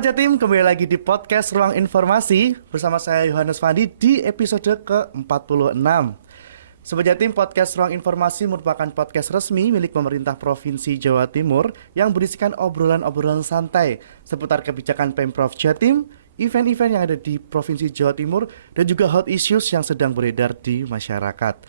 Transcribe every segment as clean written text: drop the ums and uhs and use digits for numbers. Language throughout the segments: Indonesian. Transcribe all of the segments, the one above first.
Sobat Jatim, kembali lagi di podcast Ruang Informasi bersama saya Yohanes Fandi di episode ke-46. Sobat Jatim, podcast Ruang Informasi merupakan podcast resmi milik pemerintah Provinsi Jawa Timur yang berisikan obrolan-obrolan santai seputar kebijakan Pemprov Jatim, event-event yang ada di Provinsi Jawa Timur, dan juga hot issues yang sedang beredar di masyarakat.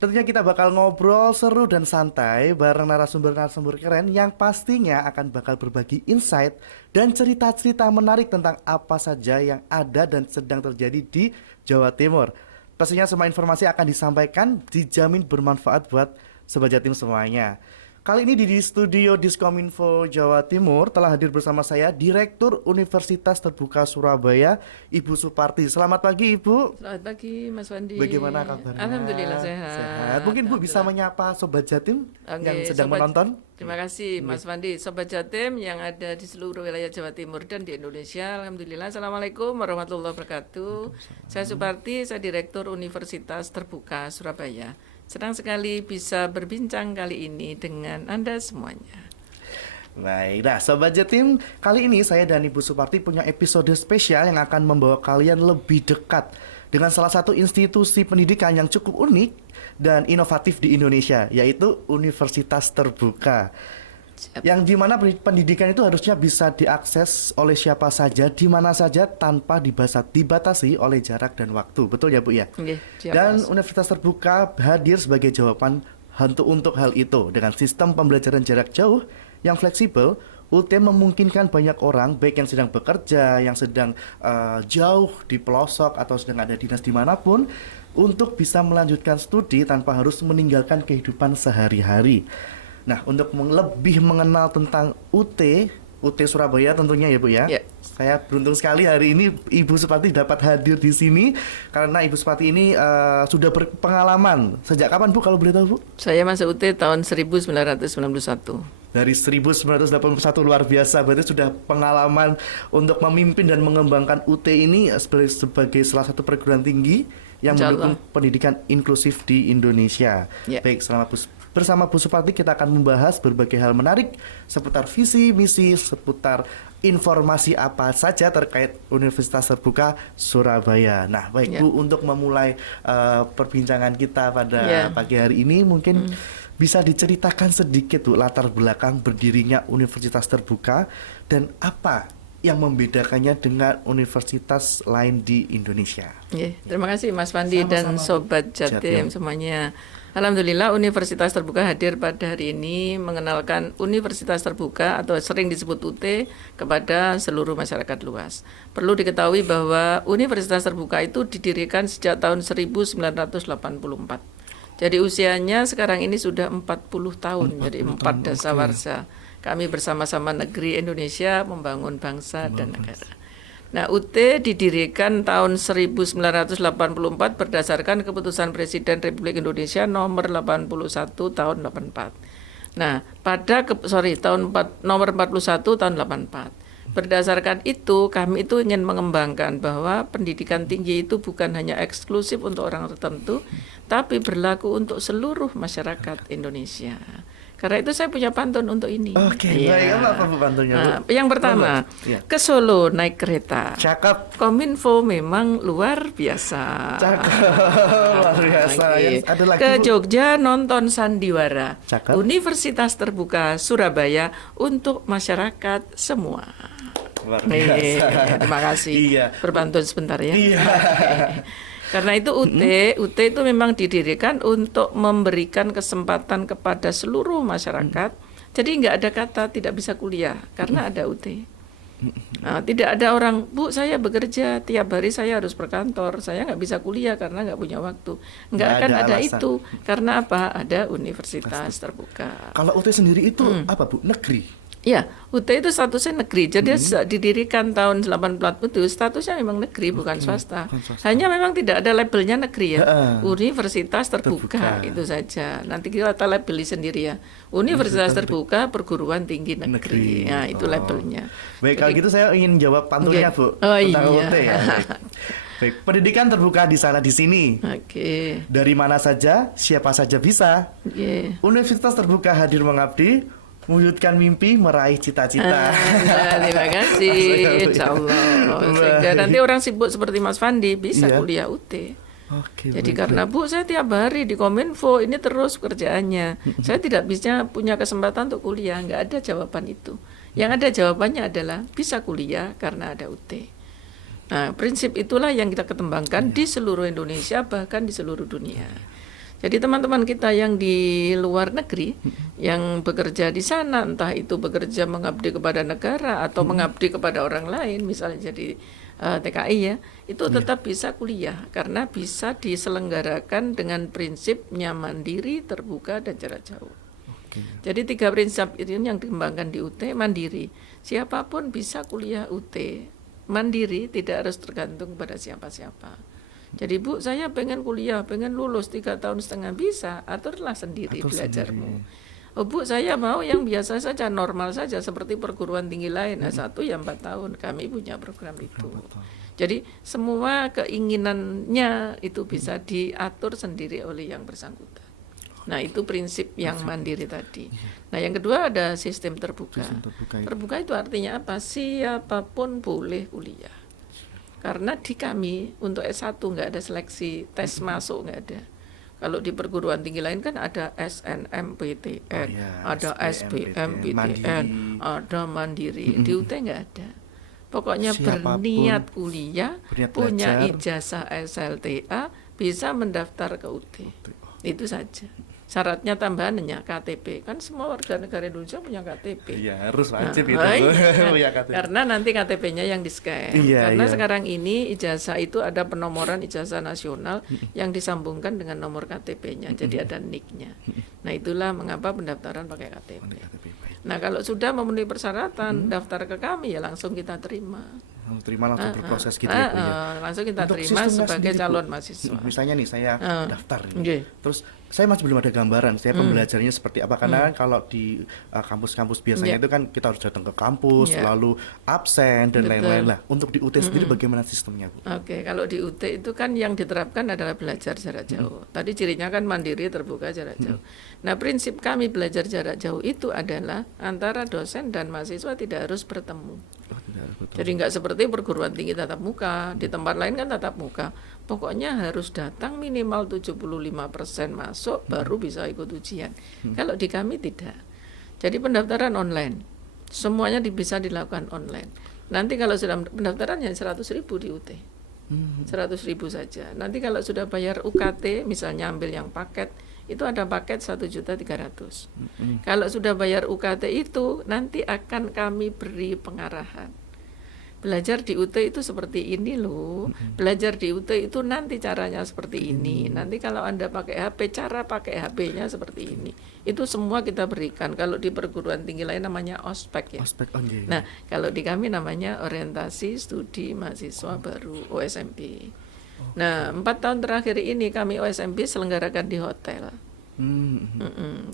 Tentunya kita bakal ngobrol seru dan santai bareng narasumber-narasumber keren yang pastinya akan bakal berbagi insight dan cerita-cerita menarik tentang apa saja yang ada dan sedang terjadi di Jawa Timur. Pastinya semua informasi akan disampaikan, dijamin bermanfaat buat Sobat Jatim semuanya. Kali ini di studio Diskominfo Jawa Timur telah hadir bersama saya Direktur Universitas Terbuka Surabaya, Ibu Suparti. Selamat pagi, Ibu. Selamat pagi, Mas Wandi. Bagaimana kabarnya? Alhamdulillah sehat. Mungkin Bu bisa menyapa Sobat Jatim yang sedang menonton. Terima kasih Mas Wandi. Sobat Jatim yang ada di seluruh wilayah Jawa Timur dan di Indonesia. Alhamdulillah. Assalamualaikum warahmatullahi wabarakatuh. Saya Suparti, saya Direktur Universitas Terbuka Surabaya. Senang sekali bisa berbincang kali ini dengan Anda semuanya. Baik, nah Sobat Jatim, kali ini saya dan Ibu Suparti punya episode spesial yang akan membawa kalian lebih dekat dengan salah satu institusi pendidikan yang cukup unik dan inovatif di Indonesia, yaitu Universitas Terbuka. Yang dimana pendidikan itu harusnya bisa diakses oleh siapa saja, di mana saja, tanpa dibatasi oleh jarak dan waktu. Betul ya Bu ya? Dan Universitas Terbuka hadir sebagai jawaban untuk hal itu. Dengan sistem pembelajaran jarak jauh yang fleksibel, UT memungkinkan banyak orang, baik yang sedang bekerja, yang sedang jauh di pelosok atau sedang ada dinas dimanapun, untuk bisa melanjutkan studi tanpa harus meninggalkan kehidupan sehari-hari. Nah, untuk lebih mengenal tentang UT Surabaya tentunya ya Bu ya. Saya beruntung sekali hari ini Ibu Suparti dapat hadir di sini karena Ibu Suparti ini sudah berpengalaman. Sejak kapan Bu kalau boleh tahu Bu? Saya masuk UT tahun 1991. Dari 1981, luar biasa. Berarti sudah pengalaman untuk memimpin dan mengembangkan UT ini sebagai salah satu perguruan tinggi yang mendukung pendidikan inklusif di Indonesia. Baik, bersama Bu Suparti kita akan membahas berbagai hal menarik seputar visi, misi, seputar informasi apa saja terkait Universitas Terbuka Surabaya. Nah, baik Bu, untuk memulai perbincangan kita pada pagi hari ini mungkin bisa diceritakan sedikit Bu latar belakang berdirinya Universitas Terbuka dan apa yang membedakannya dengan universitas lain di Indonesia. Terima kasih Mas Wandi dan Sobat Jatim semuanya. Alhamdulillah Universitas Terbuka hadir pada hari ini mengenalkan Universitas Terbuka atau sering disebut UT kepada seluruh masyarakat luas. Perlu diketahui bahwa Universitas Terbuka itu didirikan sejak tahun 1984. Jadi usianya sekarang ini sudah 40 tahun, jadi 4 dasawarsa. Kami bersama-sama negeri Indonesia membangun bangsa dan negara. Nah, UT didirikan tahun 1984 berdasarkan keputusan Presiden Republik Indonesia nomor 81 tahun 84. Nah, nomor 41 tahun 84. Berdasarkan itu, kami itu ingin mengembangkan bahwa pendidikan tinggi itu bukan hanya eksklusif untuk orang tertentu, tapi berlaku untuk seluruh masyarakat Indonesia. Karena itu saya punya pantun untuk ini. Baik, apa Bu pantunnya? Yang pertama, ke Solo naik kereta. Cakep. Kominfo memang luar biasa. Cakep, luar biasa. Ada lagi, ke Jogja nonton sandiwara. Cakep. Universitas Terbuka Surabaya untuk masyarakat semua. Luar biasa. Terima kasih. Berbantun sebentar ya. Karena itu UT itu memang didirikan untuk memberikan kesempatan kepada seluruh masyarakat. Jadi nggak ada kata tidak bisa kuliah karena ada UT. Nah, tidak ada orang, Bu saya bekerja tiap hari saya harus berkantor, saya nggak bisa kuliah karena nggak punya waktu. Nggak akan ada itu. Karena apa? Ada Universitas Terbuka. Kalau UT sendiri itu apa Bu? Negeri? Ya, UT itu statusnya negeri. Jadi didirikan tahun 84 itu statusnya memang negeri, bukan swasta. Hanya memang tidak ada labelnya negeri ya. Universitas Terbuka itu saja. Nanti kita labeli sendiri ya. Universitas Terbuka Perguruan Tinggi Negeri. Nah, itu labelnya. Baik, kalau gitu saya ingin jawab pantunnya Bu. Tentang UT ya. Baik, pendidikan terbuka di sana di sini. Dari mana saja, siapa saja bisa. Universitas Terbuka hadir mengabdi mewujudkan mimpi, meraih cita-cita. Terima kasih, insya Allah. Sehingga nanti orang sibuk seperti Mas Fandi bisa Iya. kuliah UT. Oke, Jadi baik, karena Bu saya tiap hari di Kominfo ini terus kerjaannya, saya tidak bisa punya kesempatan untuk kuliah, nggak ada jawaban itu. Yang ada jawabannya adalah bisa kuliah karena ada UT. Nah prinsip itulah yang kita kembangkan di seluruh Indonesia bahkan di seluruh dunia. Jadi teman-teman kita yang di luar negeri yang bekerja di sana, entah itu bekerja mengabdi kepada negara atau mengabdi kepada orang lain, misalnya jadi TKI ya, itu tetap bisa kuliah karena bisa diselenggarakan dengan prinsipnya mandiri, terbuka, dan jarak jauh. Oke. Jadi 3 prinsip ini yang dikembangkan di UT, mandiri. Siapapun bisa kuliah UT, mandiri, tidak harus tergantung pada siapa-siapa. Jadi Bu, saya pengen kuliah, pengen lulus 3 tahun setengah bisa, aturlah sendiri Atur belajarmu. sendiri. Oh Bu, saya mau yang biasa saja, normal saja seperti perguruan tinggi lain. S1 ya 4 tahun, kami punya program itu. Jadi semua keinginannya itu bisa diatur sendiri oleh yang bersangkutan. Nah itu prinsip yang mandiri tadi. Nah yang kedua ada sistem terbuka. Sistem terbuka itu. Terbuka itu artinya apa? Siapapun boleh kuliah. Karena di kami untuk S1 nggak ada seleksi tes masuk, nggak ada. Kalau di perguruan tinggi lain kan ada SNMPTN, Oh iya, ada SBMPTN, SBMPTN, ada mandiri. Di UT nggak ada. Pokoknya Siapapun berniat kuliah, berniat punya belajar. ijazah SLTA, bisa mendaftar ke UT. Itu saja. Syaratnya tambahan hanya KTP. Kan semua warga negara Indonesia punya KTP. Iya, harus wajib itu. Iya. Punya KTP. Karena nanti KTP-nya yang di-scan. Iya, Karena iya. sekarang ini ijazah itu ada penomoran ijazah nasional yang disambungkan dengan nomor KTP-nya. Jadi ada NIK-nya. Nah, itulah mengapa pendaftaran pakai KTP. KTP, baik. Nah, kalau sudah memenuhi persyaratan daftar ke kami ya langsung kita terima. Terima langsung berproses gitu ya Bu ya. Langsung kita Untuk terima sistemnya sebagai sendiri, Bu. calon mahasiswa. Misalnya nih saya daftar nih. Nggih. Terus saya masih belum ada gambaran saya pembelajarannya seperti apa karena kan kalau di kampus-kampus biasanya Iya. itu kan kita harus datang ke kampus Iya. lalu absen dan Betul. lain-lain lah. Untuk di UT sendiri bagaimana sistemnya Bu? Oke, kalau di UT itu kan yang diterapkan adalah belajar jarak jauh. Tadi cirinya kan mandiri, terbuka, jarak jauh. Nah, prinsip kami belajar jarak jauh itu adalah antara dosen dan mahasiswa tidak harus bertemu. Oh, tidak harus betul. Jadi nggak seperti perguruan tinggi tatap muka, di tempat lain kan tatap muka. Pokoknya harus datang minimal 75% masuk baru bisa ikut ujian. Kalau di kami tidak. Jadi pendaftaran online. Semuanya bisa dilakukan online. Nanti kalau sudah pendaftaran ya 100.000 di UT. 100.000 saja. Nanti kalau sudah bayar UKT, misalnya ambil yang paket, itu ada paket 1.300.000. Kalau sudah bayar UKT itu, nanti akan kami beri pengarahan. Belajar di UT itu seperti ini loh. Belajar di UT itu nanti caranya seperti ini. Nanti kalau Anda pakai HP, cara pakai HP-nya seperti ini. Itu semua kita berikan. Kalau di perguruan tinggi lain namanya ospek ya. Ospek on iya. Nah, kalau di kami namanya orientasi studi mahasiswa baru OSMP. Nah, 4 tahun terakhir ini kami OSMP selenggarakan di hotel.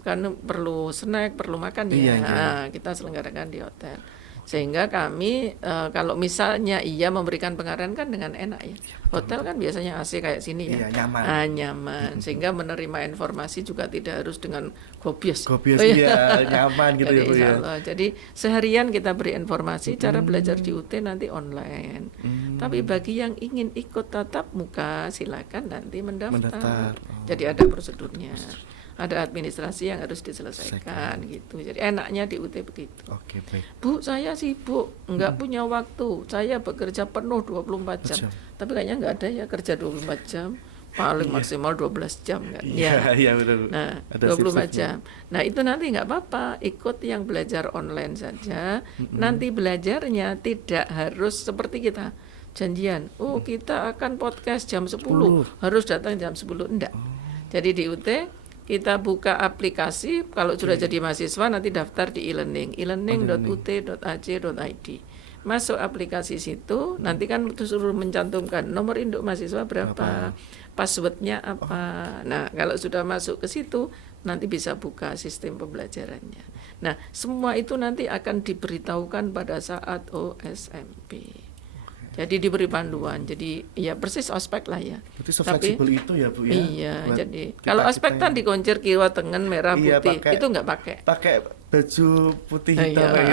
Kan perlu snack, perlu makan ya. Iya, iya. Nah, kita selenggarakan di hotel. Sehingga kami kalau misalnya iya memberikan pengarahan kan dengan enak ya. Hotel kan biasanya AC kayak sini ya. Iya, nyaman. Nyaman. Sehingga menerima informasi juga tidak harus dengan gobios. Gobios Oh, iya, nyaman gitu Jadi, ya Bu insya ya. Allah. Jadi seharian kita beri informasi cara belajar di UT nanti online. Tapi bagi yang ingin ikut tatap muka silakan nanti mendaftar. Jadi ada prosedurnya. Ada administrasi yang harus diselesaikan gitu. Jadi enaknya di UT begitu. Oke, baik. Bu, saya sibuk, nggak punya waktu. Saya bekerja penuh 24 jam. Tapi kayaknya nggak ada ya kerja 24 jam. Paling maksimal 12 jam kan. Iya, iya benar. Nah, Ada 24 shift-shiftnya. jam. Nah, itu nanti nggak apa-apa, ikut yang belajar online saja. Nanti belajarnya tidak harus seperti kita. Janjian, oh kita akan podcast jam 10, harus datang jam 10. Enggak. Jadi di UT kita buka aplikasi, kalau sudah jadi mahasiswa nanti daftar di e-learning, e-learning.ut.ac.id. Masuk aplikasi situ, nanti kan disuruh mencantumkan nomor induk mahasiswa berapa, passwordnya apa. Nah, kalau sudah masuk ke situ, nanti bisa buka sistem pembelajarannya. Nah, semua itu nanti akan diberitahukan pada saat OSMP. Jadi diberi panduan, jadi ya persis ospek lah ya. Berarti se-fleksibel itu ya Bu ya. Iya, buat jadi kita- kalau kita ospek kan yang- dikoncir kiwa tengen merah Iya, putih, pakai- itu nggak pakai. pakai baju putih Iya, hitam kayak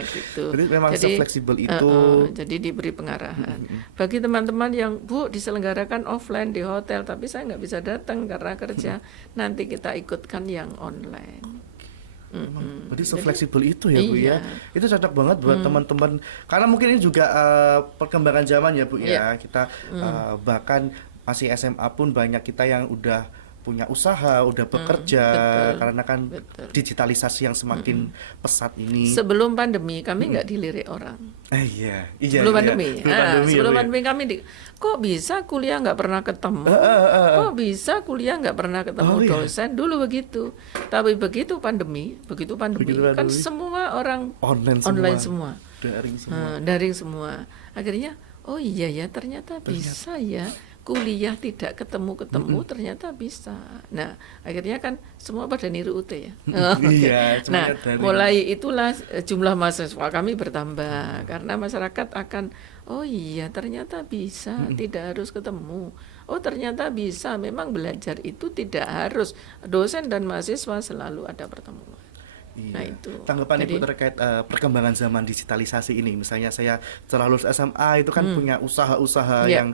gitu. gitu. Jadi memang se-fleksibel itu. Jadi diberi pengarahan. Bagi teman-teman yang Bu diselenggarakan offline di hotel, tapi saya nggak bisa datang karena kerja, nanti kita ikutkan yang online. Berarti se-fleksibel itu ya Bu Iya. ya. Itu cocok banget buat teman-teman. Karena mungkin ini juga perkembangan zaman ya Bu ya. Kita bahkan masih SMA pun banyak kita yang udah punya usaha, udah bekerja betul, karena kan betul. digitalisasi yang semakin pesat ini. Sebelum pandemi kami nggak dilirik orang. Iya, Sebelum pandemi, sebelum ya, Bu ya. pandemi kami kok bisa kuliah nggak pernah ketemu, kok bisa kuliah nggak pernah ketemu Oh, iya. dosen, dulu begitu. Tapi begitu pandemi Begitu kan pandemi. semua orang Online semua. daring semua. Daring semua. Akhirnya, oh iya ya ternyata bisa ya kuliah tidak ketemu-ketemu ternyata bisa. Nah, akhirnya kan semua pada niru UT ya. Iya, Nah, semuanya daring. mulai itulah jumlah mahasiswa kami bertambah karena masyarakat akan, oh iya ternyata bisa, tidak harus ketemu. Oh ternyata bisa, memang belajar itu tidak harus dosen dan mahasiswa selalu ada pertemuan. Iya. Nah, itu. Tanggapan Ibu Jadi- terkait perkembangan zaman digitalisasi ini. Misalnya saya setelah lulus SMA itu kan punya usaha-usaha Iya. yang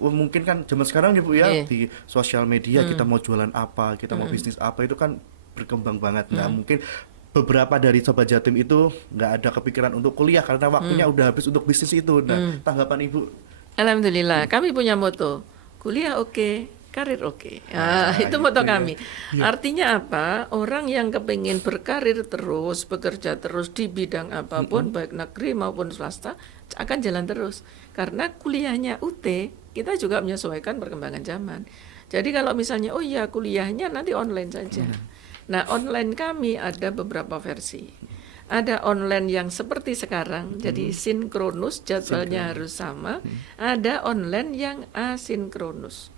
mungkin kan zaman sekarang nih Bu ya, Iya. di sosial media kita mau jualan apa, kita mau bisnis apa itu kan berkembang banget. Nah, mungkin beberapa dari Sobat Jatim itu nggak ada kepikiran untuk kuliah karena waktunya udah habis untuk bisnis itu. Nah, tanggapan Ibu? Alhamdulillah, kami punya moto, kuliah oke, karir oke. Itu moto kami. Artinya apa? Orang yang kepingin berkarir terus, bekerja terus di bidang apapun, baik negeri maupun swasta, akan jalan terus. Karena kuliahnya UT, kita juga menyesuaikan perkembangan zaman. Jadi kalau misalnya, oh iya kuliahnya nanti online saja. Nah, online kami ada beberapa versi. Ada online yang seperti sekarang, jadi sinkronus, jadwalnya harus sama. Ada online yang asinkronus.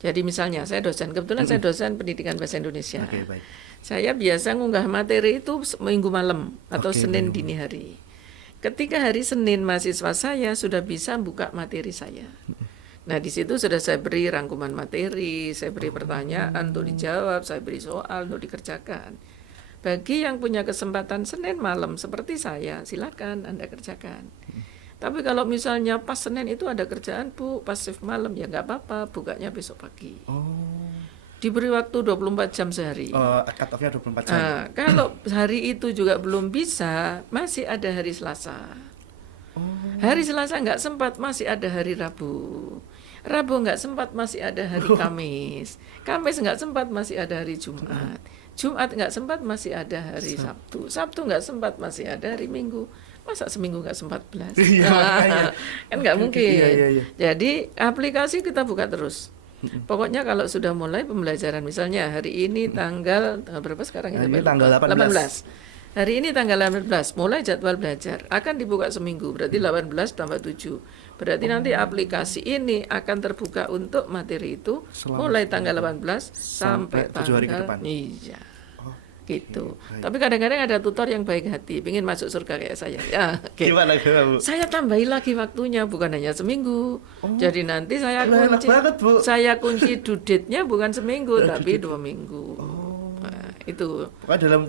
Jadi misalnya saya dosen, kebetulan saya dosen pendidikan bahasa Indonesia. Oke, baik. Saya biasa ngunggah materi itu minggu malam atau Oke, Senin minggu dini hari. Ketika hari Senin mahasiswa saya sudah bisa buka materi saya. Nah di situ sudah saya beri rangkuman materi, saya beri pertanyaan untuk dijawab, saya beri soal untuk dikerjakan. Bagi yang punya kesempatan Senin malam seperti saya, silakan Anda kerjakan. Tapi kalau misalnya pas Senin itu ada kerjaan Bu, pas shift malam ya nggak apa-apa, bukanya besok pagi. Oh, Diberi waktu 24 jam sehari. cut off-nya 24 jam. Nah, kalau hari itu juga belum bisa, masih ada hari Selasa. Hari Selasa nggak sempat, masih ada hari Rabu. Rabu nggak sempat, masih ada hari Kamis. Kamis nggak sempat, masih ada hari Jumat. Jumat nggak sempat, masih ada hari Sabtu. Sabtu nggak sempat, masih ada hari Minggu. Masa seminggu nggak sempat 14? Iya, makanya. Kan nggak mungkin. Iya. Jadi aplikasi kita buka terus. Pokoknya kalau sudah mulai pembelajaran, misalnya hari ini tanggal berapa sekarang? Hari ini Lupa. tanggal 18. Hari ini tanggal 18, mulai jadwal belajar. Akan dibuka seminggu, berarti 18 tambah 7. Berarti nanti aplikasi ini akan terbuka untuk materi itu mulai tanggal 18 sampai 7 hari ke tanggal- depan. Iya. Oh, Gitu. baik. Tapi kadang-kadang ada tutor yang baik hati, ingin masuk surga kayak saya. Ya, oke. Gimana Bu? Saya tambahi lagi waktunya, bukan hanya seminggu. Jadi nanti saya Lah, enak kunci, banget, Bu. saya kunci due date-nya bukan seminggu, tapi 2 minggu. Nah, itu. Pokoknya dalam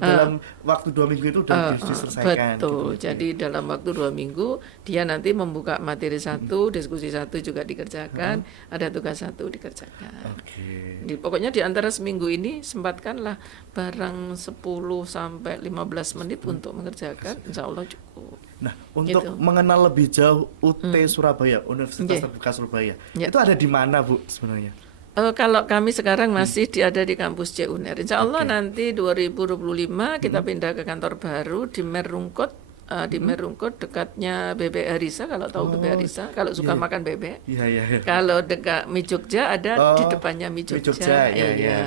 waktu 2 minggu itu udah diselesaikan. Betul. gitu. Jadi dalam waktu 2 minggu dia nanti membuka materi satu, diskusi satu juga dikerjakan, ada tugas satu dikerjakan. Oke. Pokoknya di antara seminggu ini sempatkanlah barang 10 sampai 15 menit untuk mengerjakan, insya Allah cukup. Nah, untuk Gitu. mengenal lebih jauh UT Surabaya, Universitas Oke. Terbuka Surabaya, Ya. itu ada di mana Bu sebenarnya? Kalau kami sekarang masih ada di kampus C UNER. Insya Allah nanti 2025 kita pindah ke kantor baru di Merungkut, di Merungkut dekatnya Bebek Harisa, kalau tahu Bebek Harisa, kalau suka makan bebek. Iya. Kalau dekat Mi Jogja ada di Oh, depannya Mi Mi Jogja. Jogja, iya.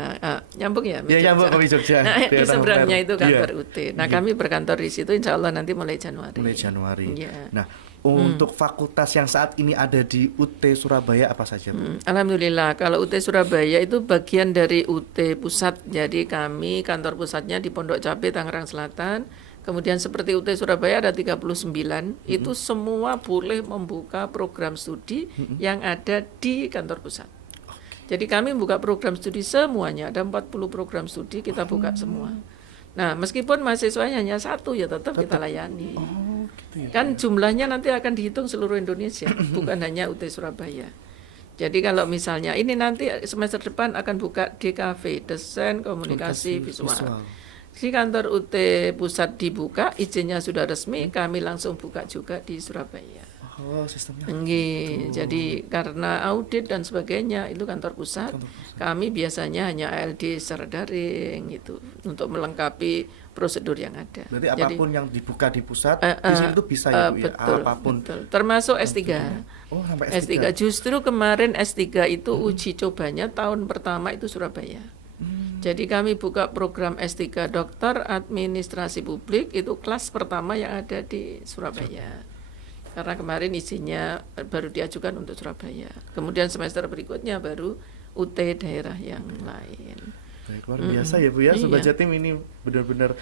Nyambung ya Mi Iya, nyambung Jogja. ke Mi Jogja. Nah, di Daerah seberangnya Unter. itu kantor Iya. UT. Nah, kami berkantor di situ insya Allah nanti mulai Januari. Mulai Januari. Iya. Nah, untuk fakultas yang saat ini ada di UT Surabaya apa saja Bu? Alhamdulillah, kalau UT Surabaya itu bagian dari UT Pusat. Jadi kami kantor pusatnya di Pondok Cabe, Tangerang Selatan. Kemudian seperti UT Surabaya ada 39, itu semua boleh membuka program studi yang ada di kantor pusat. Jadi kami buka program studi semuanya, ada 40 program studi kita buka semua. Nah, meskipun mahasiswanya hanya satu ya tetap kita layani. Oh, gitu ya. Kan jumlahnya nanti akan dihitung seluruh Indonesia, bukan hanya UT Surabaya. Jadi kalau misalnya ini nanti semester depan akan buka DKV, Desain Komunikasi Visual. Si kantor UT Pusat dibuka, izinnya sudah resmi, kami langsung buka juga di Surabaya. Oh, sistemnya. Jadi karena audit dan sebagainya itu kantor pusat. Kami biasanya hanya ALD secara daring gitu untuk melengkapi prosedur yang ada. Berarti apapun yang dibuka di pusat, di sini itu bisa ya, Bu, ya? Betul, Apapun. betul. Termasuk S3. Oh, sampai S3. Justru kemarin S3 itu uji cobanya tahun pertama itu Surabaya. Jadi kami buka program S3 Dokter Administrasi Publik itu kelas pertama yang ada di Surabaya. Karena kemarin isinya baru diajukan untuk Surabaya. Kemudian semester berikutnya baru UT daerah yang lain. Baik, luar biasa ya Bu ya, Sobat Jatim ini benar-benar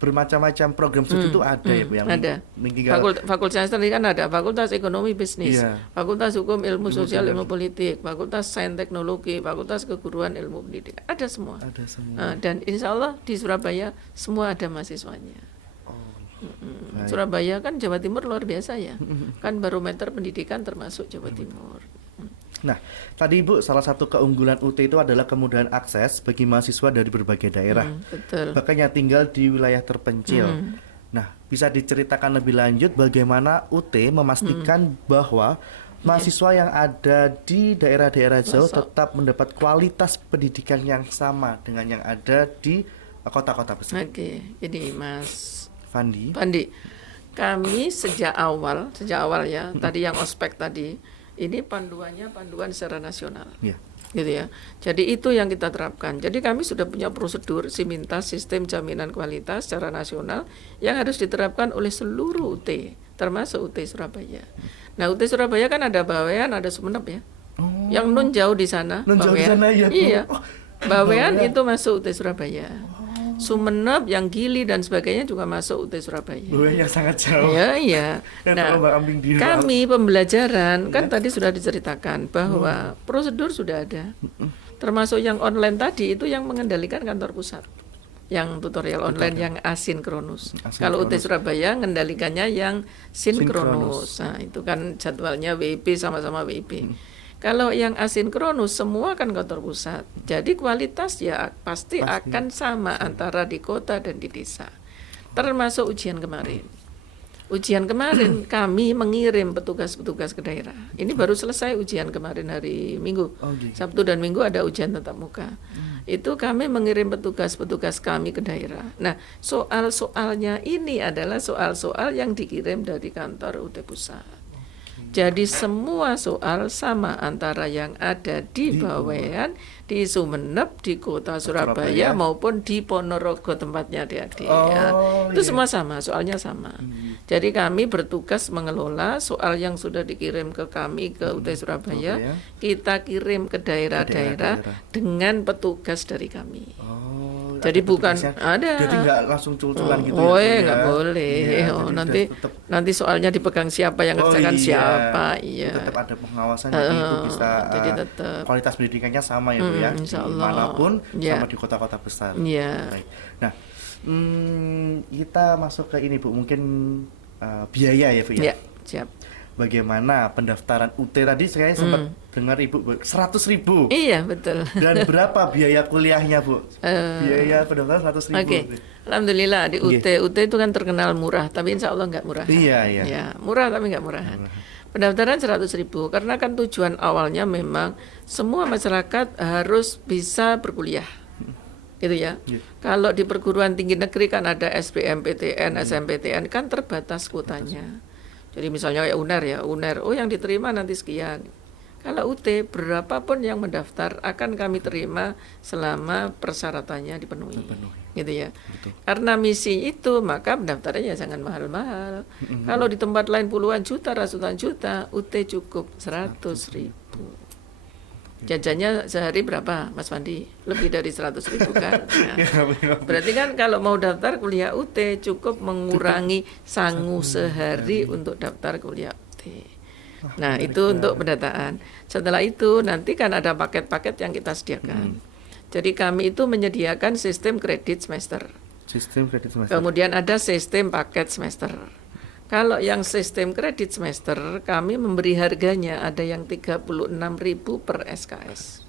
bermacam-macam program studi itu ada ya Bu yang ada. Fakultas tadi kan ada Fakultas Ekonomi Bisnis, Fakultas Hukum Ilmu Sosial Ilmu Politik, Fakultas Sains Teknologi, Fakultas Keguruan Ilmu Pendidikan, ada semua. Dan insya Allah di Surabaya semua ada mahasiswanya. Surabaya kan Jawa Timur luar biasa ya, kan barometer pendidikan termasuk Jawa Timur. Nah, tadi Ibu salah satu keunggulan UT itu adalah kemudahan akses bagi mahasiswa dari berbagai daerah, bahkan yang tinggal di wilayah terpencil. Nah, bisa diceritakan lebih lanjut bagaimana UT memastikan bahwa mahasiswa yang ada di daerah-daerah jauh tetap mendapat kualitas pendidikan yang sama dengan yang ada di kota-kota besar. Oke, jadi Mas Fandi, kami sejak awal ya, tadi yang ospek tadi, ini panduan secara nasional, gitu ya. Jadi itu yang kita terapkan. Jadi kami sudah punya prosedur Simintas Sistem Jaminan Kualitas secara nasional yang harus diterapkan oleh seluruh UT, termasuk UT Surabaya. Nah UT Surabaya kan ada Bawean, ada Sumeneb ya, yang nun jauh di sana. Iya, Bawean itu masuk UT Surabaya. Sumeneb, yang Gili dan sebagainya juga masuk UT Surabaya. Yang sangat jauh. Iya. Nah, kami pembelajaran kan tadi sudah diceritakan bahwa prosedur sudah ada. Termasuk yang online tadi itu yang mengendalikan kantor pusat. Yang tutorial online yang asinkronus. Kalau UT Surabaya mengendalikannya yang sinkronus. Nah, itu kan jadwalnya WIB sama-sama WIB. Kalau yang asinkronus semua kan kantor pusat. Jadi kualitas ya pasti akan sama antara di kota dan di desa. Termasuk ujian kemarin. Ujian kemarin kami mengirim petugas-petugas ke daerah. Ini baru selesai ujian kemarin hari Minggu. Sabtu dan Minggu ada ujian tatap muka. Itu kami mengirim petugas-petugas kami ke daerah. Nah, soal-soalnya ini adalah soal-soal yang dikirim dari kantor UT Pusat. Jadi semua soal sama antara yang ada di Bawean, di Sumeneb, di kota Surabaya maupun di Ponorogo tempatnya adik-adik. Itu semua sama, soalnya sama. Jadi kami bertugas mengelola soal yang sudah dikirim ke kami ke UT Surabaya, kita kirim ke daerah-daerah dengan petugas dari kami. Jadi bukan ada. Jadi nggak langsung cul-culan gitu. Nggak boleh. Nanti soalnya dipegang siapa yang ngerjakan siapa. Tetap ada pengawasan jadi itu bisa kualitas pendidikannya sama ya Bu ya. Dimanapun sama di kota-kota besar. Baik. Nah, kita masuk ke ini Bu, mungkin biaya ya Bu ya. Siap. Bagaimana pendaftaran UT tadi saya sempat dengar Ibu 100.000. Iya betul. Dan berapa biaya kuliahnya Bu? Biaya pendaftaran 100.000. Alhamdulillah di UT itu kan terkenal murah, tapi insya Allah nggak murah. Iya. Ya, murah tapi nggak murahan. Pendaftaran 100.000 karena kan tujuan awalnya memang semua masyarakat harus bisa berkuliah. Gitu ya. Kalau di perguruan tinggi negeri kan ada SBMPTN, SMPTN kan terbatas kuotanya. Jadi misalnya kayak UNER, yang diterima nanti sekian. Kalau UT berapapun yang mendaftar akan kami terima selama persyaratannya dipenuhi. Gitu ya. Karena misi itu maka pendaftarannya jangan mahal-mahal. Kalau di tempat lain puluhan juta, ratusan juta, UT cukup 100.000. Jajannya sehari berapa, Mas Fandi? Lebih dari 100.000 kan? Nah, berarti kan kalau mau daftar kuliah UT cukup mengurangi sangu sehari untuk daftar kuliah UT. Nah, itu untuk pendataan. Setelah itu nanti kan ada paket-paket yang kita sediakan. Jadi kami itu menyediakan sistem kredit semester. Sistem kredit semester. Kemudian ada sistem paket semester. Kalau yang sistem kredit semester, kami memberi harganya ada yang 36.000 per SKS.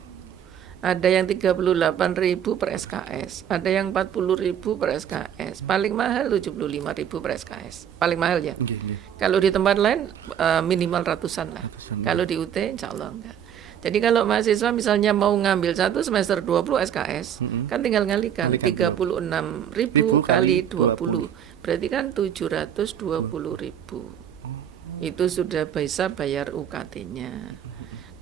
Ada yang 38.000 per SKS, ada yang 40.000 per SKS. Paling mahal 75.000 per SKS. Paling mahal ya. Kalau di tempat lain minimal ratusan lah. Kalau di UT insya Allah enggak. Jadi kalau mahasiswa misalnya mau ngambil satu semester 20 SKS, kan tinggal ngalikan 36.000 kali 20. Berarti kan 720.000. Itu sudah bisa bayar UKT-nya.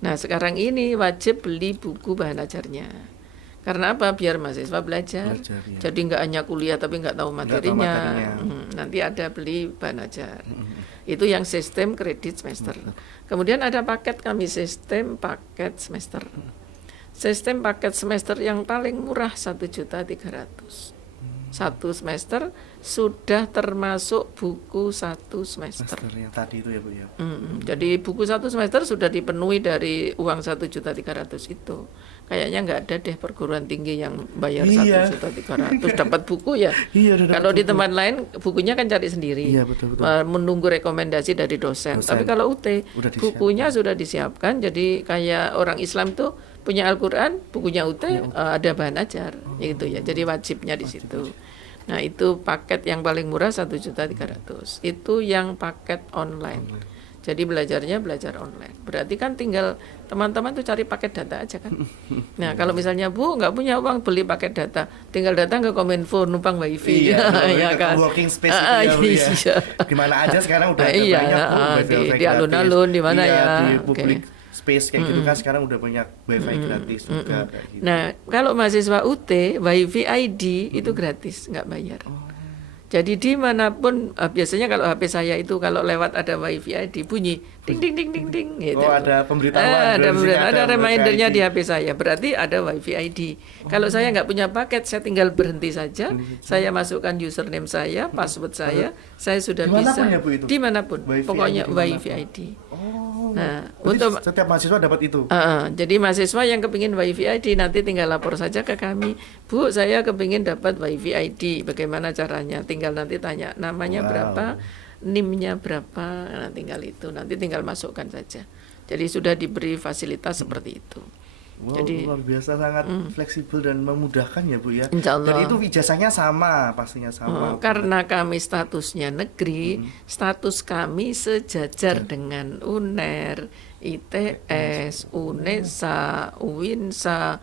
Nah sekarang ini wajib beli buku bahan ajarnya. Karena apa? Biar mahasiswa belajar. Ya. Jadi nggak hanya kuliah tapi nggak tahu materinya. Nanti ada beli bahan ajar. Itu yang sistem kredit semester. Kemudian ada paket kami sistem paket semester. Sistem paket semester yang paling murah 1.300.000. Satu semester sudah termasuk buku satu semester. Yang tadi itu ya Bu ya. Jadi buku satu semester sudah dipenuhi dari uang 1.300.000 itu. Kayaknya nggak ada deh perguruan tinggi yang bayar 1.300.000 dapat buku ya. Kalau di tempat lain bukunya kan cari sendiri. Iya, betul. Menunggu rekomendasi dari dosen. Tapi kalau UT bukunya sudah disiapkan. Jadi kayak orang Islam tuh punya Al-Quran, bukunya UT ada bahan ajar, gitu ya. Jadi wajibnya di situ. Nah itu paket yang paling murah 1.300.000. Itu yang paket online. Jadi belajarnya belajar online. Berarti kan tinggal teman-teman tuh cari paket data aja kan. Nah kalau misalnya Bu nggak punya uang beli paket data, tinggal datang ke Kominfo numpang wifi. Iya kan. Working space itu ya. Di mana aja sekarang udah ada banyak di alun-alun di mana ya. Di public space kayak gitu kan sekarang udah banyak wifi gratis juga kayak gitu. Nah kalau mahasiswa UT wifi ID itu gratis nggak bayar. Jadi dimanapun biasanya kalau HP saya itu kalau lewat ada wifi ID bunyi ding ding ding ding ding gitu. Ada pemberitahuan. Ada remindernya di HP saya. Berarti ada wifi ID. Kalau saya nggak punya paket, saya tinggal berhenti saja. Saya masukkan username saya, password saya sudah bisa. Ya, Bu, itu? Dimanapun. Pokoknya wifi ID. Nah, untuk setiap mahasiswa dapat itu. Jadi mahasiswa yang kepingin wifi ID nanti tinggal lapor saja ke kami. Bu, saya kepingin dapat wifi ID. Bagaimana caranya? Tinggal nanti tanya namanya berapa, NIM-nya berapa. Nah, tinggal itu. Nanti tinggal masukkan saja. Jadi sudah diberi fasilitas seperti itu. Jadi luar biasa, sangat fleksibel dan memudahkan ya Bu ya. Insya Allah. Dan itu ijazahnya sama, pastinya sama. Karena kami statusnya negeri, status kami sejajar dengan UNER, ITS, UNESA, UINSA,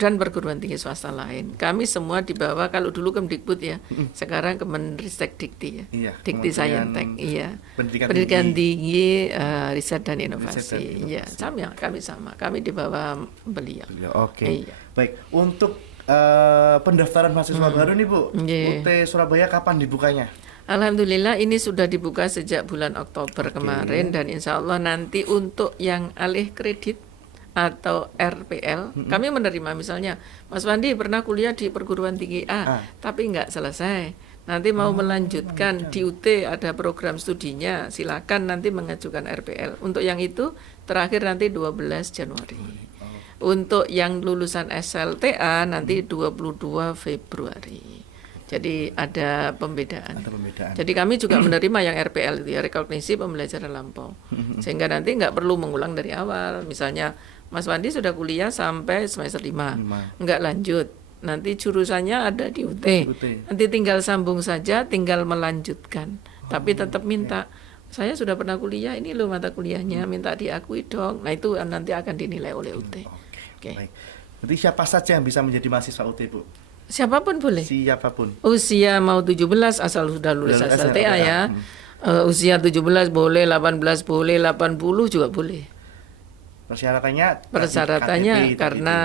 dan perguruan tinggi swasta lain. Kami semua di bawah, kalau dulu Kemdikbud ya, sekarang Kemenristek Dikti ya. Iya, Dikti Saintek, iya. Pendidikan tinggi, riset dan inovasi. Iya, sama, kami sama. Kami di bawah beliau. Oke. Iya. Baik, untuk pendaftaran mahasiswa baru nih Bu, UT Surabaya kapan dibukanya? Alhamdulillah ini sudah dibuka sejak bulan Oktober kemarin, dan insya Allah nanti untuk yang alih kredit atau RPL, kami menerima misalnya Mas Wandi pernah kuliah di perguruan tinggi A, tapi nggak selesai. Nanti mau melanjutkan di UT ada program studinya, silakan nanti mengajukan RPL. Untuk yang itu terakhir nanti 12 Januari. Untuk yang lulusan SLTA nanti 22 Februari. Jadi ada pembedaan. Jadi kami juga menerima yang RPL itu ya, rekognisi pembelajaran lampau. Sehingga nanti nggak perlu mengulang dari awal. Misalnya Mas Wandi sudah kuliah sampai semester 5. Nggak lanjut. Nanti jurusannya ada di UT. Nanti tinggal sambung saja, tinggal melanjutkan. Tapi tetap minta, saya sudah pernah kuliah, ini loh mata kuliahnya, minta diakui dong. Nah itu nanti akan dinilai oleh UT. Baik. Berarti siapa saja yang bisa menjadi mahasiswa UT, Bu? Siapapun boleh. Siapapun. Usia mau 17 asal sudah lulus SLTA ya. Usia 17 boleh, 18 boleh, 80 juga boleh. Persyaratannya karena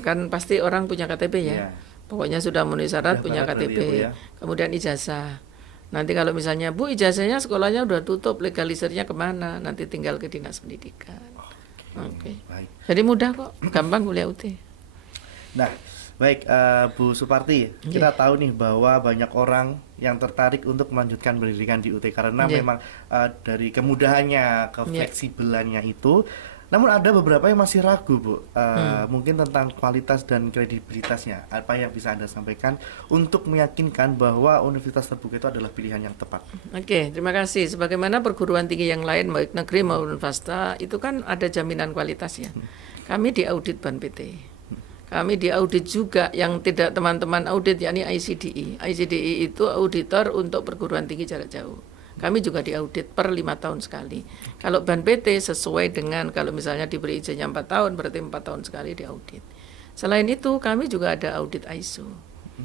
kan pasti orang punya KTP ya. Pokoknya sudah memenuhi syarat punya KTP. Kemudian ijazah. Nanti kalau misalnya Bu ijazahnya sekolahnya udah tutup, legalisirnya kemana? Nanti tinggal ke dinas pendidikan. Oke. Jadi mudah kok, gampang kuliah UT. Nah, baik Bu Suparti, kita tahu nih bahwa banyak orang yang tertarik untuk melanjutkan pendidikan di UT karena memang dari kemudahannya, kefleksibelannya itu Namun ada beberapa yang masih ragu, Bu. Mungkin tentang kualitas dan kredibilitasnya. Apa yang bisa Anda sampaikan untuk meyakinkan bahwa universitas terbuka itu adalah pilihan yang tepat? Oke, terima kasih. Sebagaimana perguruan tinggi yang lain, baik negeri maupun swasta, itu kan ada jaminan kualitas ya. Kami diaudit BANPT. Kami diaudit juga yang tidak teman-teman audit, yakni ICDI. ICDI itu auditor untuk perguruan tinggi jarak jauh. Kami juga diaudit per 5 tahun sekali. Kalau BANPT sesuai dengan kalau misalnya diberi izinnya 4 tahun, berarti 4 tahun sekali diaudit. Selain itu kami juga ada audit ISO.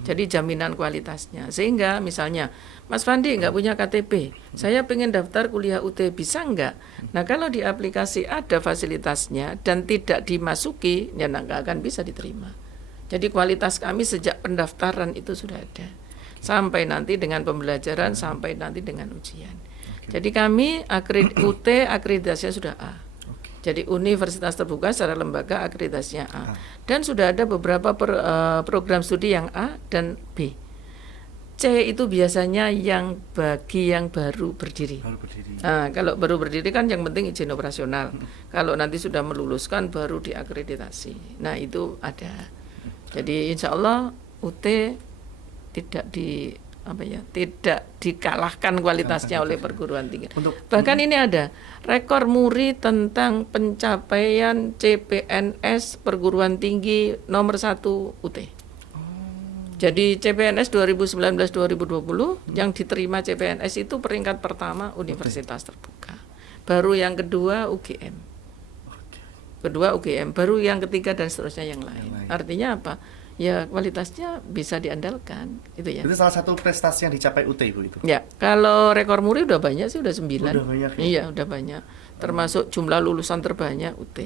Jadi jaminan kualitasnya. Sehingga misalnya, Mas Fandi nggak punya KTP, saya pengen daftar kuliah UT, bisa nggak? Nah kalau di aplikasi ada fasilitasnya dan tidak dimasuki, ya nggak akan bisa diterima. Jadi kualitas kami sejak pendaftaran itu sudah ada. Sampai nanti dengan pembelajaran, sampai nanti dengan ujian. Jadi kami UT akreditasinya sudah A. Jadi universitas terbuka secara lembaga akreditasinya A. Dan sudah ada beberapa program studi yang A dan B. C itu biasanya yang bagi yang baru berdiri. Nah, kalau baru berdiri kan yang penting izin operasional. Kalau nanti sudah meluluskan baru diakreditasi. Nah itu ada. Jadi insya Allah UT tidak dikalahkan kualitasnya oleh perguruan tinggi. Bahkan ini ada rekor muri tentang pencapaian CPNS perguruan tinggi nomor 1 UT. Jadi CPNS 2019-2020 yang diterima CPNS itu peringkat pertama universitas terbuka. Baru yang kedua UGM. Baru yang ketiga dan seterusnya yang lain. Artinya apa? Ya kualitasnya bisa diandalkan itu ya. Itu salah satu prestasi yang dicapai UT, Bu, itu. Ya, kalau rekor muri udah banyak sih, udah 9. Udah banyak ya? Iya, udah banyak. Termasuk jumlah lulusan terbanyak UT.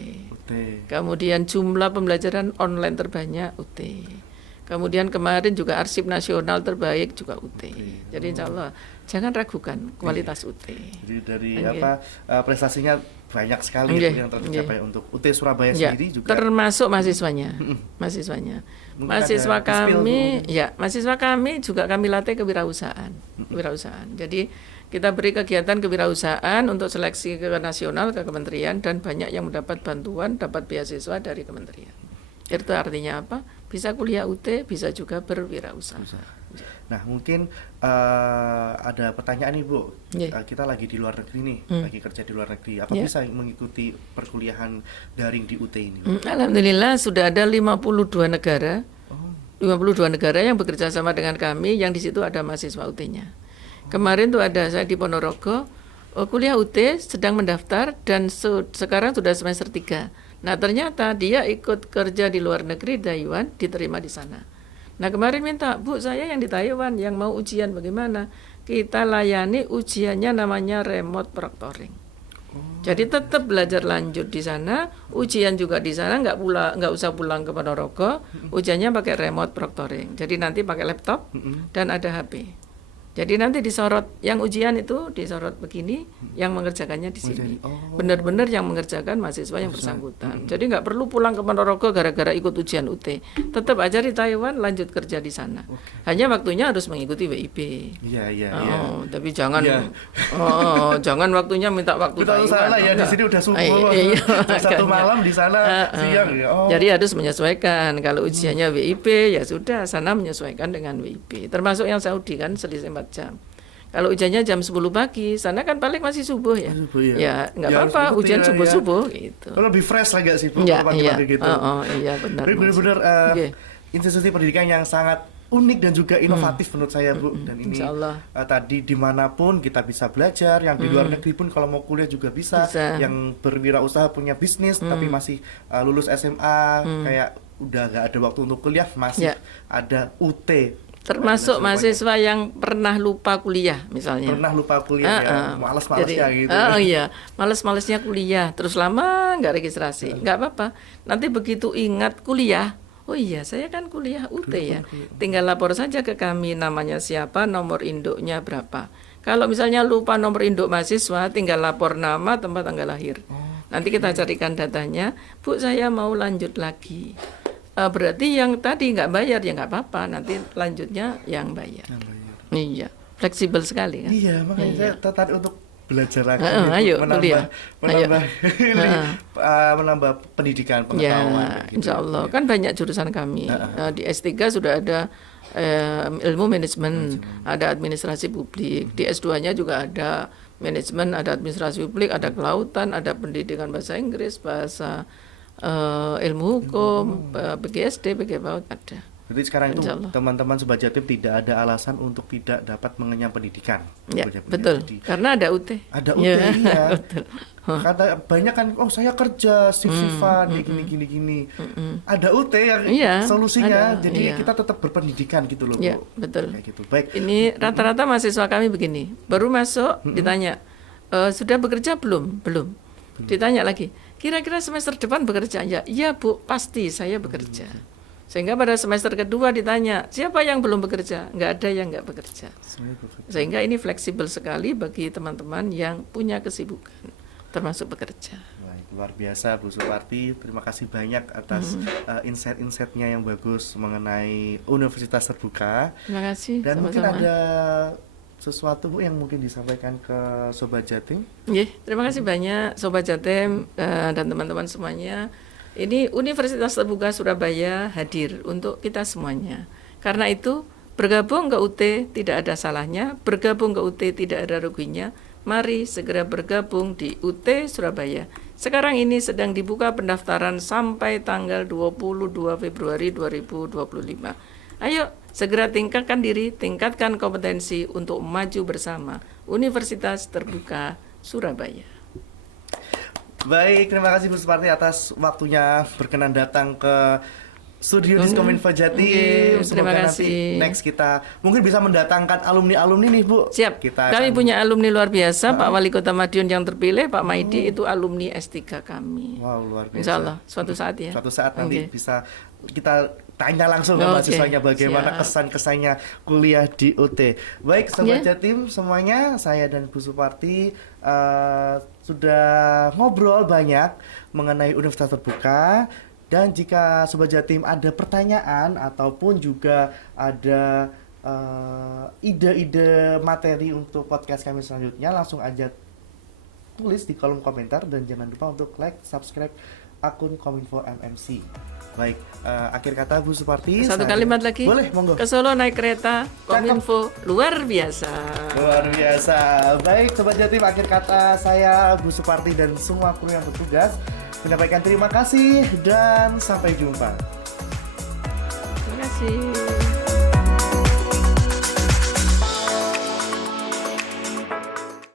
Kemudian jumlah pembelajaran online terbanyak UT. Kemudian kemarin juga arsip nasional terbaik juga UT. Jadi insya Allah jangan ragukan kualitas UT. Jadi dari prestasinya banyak sekali yang tercapai untuk UT Surabaya sendiri juga. Termasuk mahasiswanya. Mahasiswa kami, mahasiswa kami juga kami latih kewirausahaan. Jadi kita beri kegiatan kewirausahaan untuk seleksi ke nasional ke kementerian dan banyak yang mendapat bantuan, dapat beasiswa dari kementerian. Itu artinya apa? Bisa kuliah UT, bisa juga berwirausaha. Nah, mungkin ada pertanyaan nih, Bu. Kita lagi di luar negeri nih, lagi kerja di luar negeri. Apa bisa mengikuti perkuliahan daring di UT ini? Alhamdulillah sudah ada 52 negara. 52 negara yang bekerja sama dengan kami, yang di situ ada mahasiswa UT-nya. Kemarin tuh ada saya di Ponorogo, kuliah UT sedang mendaftar dan sekarang sudah semester 3. Nah ternyata dia ikut kerja di luar negeri, Taiwan, diterima di sana. Nah kemarin minta, Bu saya yang di Taiwan, yang mau ujian bagaimana? Kita layani ujiannya namanya remote proctoring. Jadi tetap belajar lanjut di sana, ujian juga di sana, nggak usah pulang ke Ponorogo, ujiannya pakai remote proctoring. Jadi nanti pakai laptop dan ada HP. Jadi nanti disorot, yang ujian itu disorot begini, yang mengerjakannya di sini. Benar-benar yang mengerjakan mahasiswa yang bersangkutan. Jadi nggak perlu pulang ke Ponorogo gara-gara ikut ujian UT. Tetap aja di Taiwan, lanjut kerja di sana. Hanya waktunya harus mengikuti WIB. Tapi jangan, jangan waktunya minta waktu Taiwan. Salah ya, di sini udah subuh. Satu malam di sana siang ya. Jadi harus menyesuaikan. Kalau ujiannya WIB ya sudah, sana menyesuaikan dengan WIB. Termasuk yang Saudi kan selisih 4 jam. Kalau ujiannya jam 10 pagi, sana kan paling masih subuh ya. Ya nggak apa-apa, ujian subuh-subuh gitu. Lebih fresh lagi sih pagi-pagi gitu. Iya benar. Benar-benar institusi pendidikan yang sangat unik dan juga inovatif menurut saya, Bu. Dan ini tadi dimanapun kita bisa belajar, yang di luar negeri pun kalau mau kuliah juga bisa. Yang berwirausaha punya bisnis tapi masih lulus SMA kayak udah nggak ada waktu untuk kuliah, masih ada UT. Termasuk mahasiswa yang pernah lupa kuliah misalnya. Pernah lupa kuliah malas-malasnya gitu. Malas-malasnya kuliah, terus lama nggak registrasi. Nggak apa-apa, nanti begitu ingat kuliah, oh iya saya kan kuliah UT ya. Tinggal lapor saja ke kami, namanya siapa, nomor induknya berapa. Kalau misalnya lupa nomor induk mahasiswa, tinggal lapor nama, tempat tanggal lahir. Nanti kita carikan datanya, Bu saya mau lanjut lagi. Berarti yang tadi nggak bayar ya nggak apa-apa, nanti lanjutnya yang bayar. Iya, fleksibel sekali kan. Iya, makanya saya tertarik untuk belajar lagi ayo menambah kuliah. menambah pendidikan Ya, pengetahuan gitu. insya Allah kan banyak jurusan kami. Di S3 sudah ada ilmu manajemen, ada administrasi publik. Di S2-nya juga ada manajemen, ada administrasi publik, ada kelautan, ada pendidikan bahasa Inggris, bahasa ilmu hukum, PGSD, PG PAUD ada. Jadi sekarang itu Insya Allah. teman-teman Sobat Jatim tidak ada alasan untuk tidak dapat mengenyam pendidikan. Ya, Sobat Jatim. betul. Jadi, Karena ada UT. ada UT, Ya, iya. betul. Kata banyak kan, oh saya kerja shift-shiftan kayak gini. Ada UT yang Iya, solusinya, ada, jadi iya. kita tetap berpendidikan gitu loh, Ya, Bu. betul. Kayak gitu. Baik. Ini rata-rata mahasiswa kami begini, baru masuk ditanya, sudah bekerja belum? Belum. Ditanya lagi, kira-kira semester depan bekerja? Ya, iya Bu, pasti saya bekerja. Sehingga pada semester kedua ditanya, siapa yang belum bekerja? Nggak ada yang nggak bekerja. Sehingga ini fleksibel sekali bagi teman-teman yang punya kesibukan, termasuk bekerja. Baik, luar biasa Bu Suparti. Terima kasih banyak atas insight-insightnya yang bagus mengenai Universitas Terbuka. Terima kasih. Dan mungkin sama-sama. ada sesuatu Bu yang mungkin disampaikan ke Sobat Jatim. Terima kasih banyak Sobat Jatim dan teman-teman semuanya. Ini Universitas Terbuka Surabaya hadir untuk kita semuanya. Karena itu bergabung ke UT tidak ada salahnya, bergabung ke UT tidak ada ruginya. Mari segera bergabung di UT Surabaya. Sekarang ini sedang dibuka pendaftaran sampai tanggal 22 Februari 2025. Ayo segera tingkatkan diri, tingkatkan kompetensi untuk maju bersama Universitas Terbuka Surabaya. Baik, terima kasih Bu Suparti atas waktunya berkenan datang ke studio Diskominfo Jatim. Terima Semoga kasih. nanti next kita mungkin bisa mendatangkan alumni-alumni nih Bu. Siap. Kita Kami akan- punya alumni luar biasa, Pak Wali Kota Madiun yang terpilih, Pak Maidi itu alumni S3 kami. Wow, luar biasa. Insya Allah suatu saat ya. Suatu saat nanti Oke. bisa kita tanya langsung ke Oke, mahasiswanya bagaimana siap. kesan-kesannya kuliah di UT. Baik, Sobat Ya. Jatim semuanya, saya dan Bu Suparti sudah ngobrol banyak mengenai Universitas Terbuka. Dan jika Sobat Jatim ada pertanyaan ataupun juga ada ide-ide materi untuk podcast kami selanjutnya, langsung aja tulis di kolom komentar dan jangan lupa untuk like, subscribe akun Kominfo MMC. Baik, akhir kata Bu Suparti. Satu saya- kalimat lagi. Boleh, monggo. Ke Solo naik kereta, Kominfo luar biasa. Luar biasa. Baik, Sobat Jatim, akhir kata saya Bu Suparti dan semua kru yang bertugas menyampaikan terima kasih dan sampai jumpa. Terima kasih.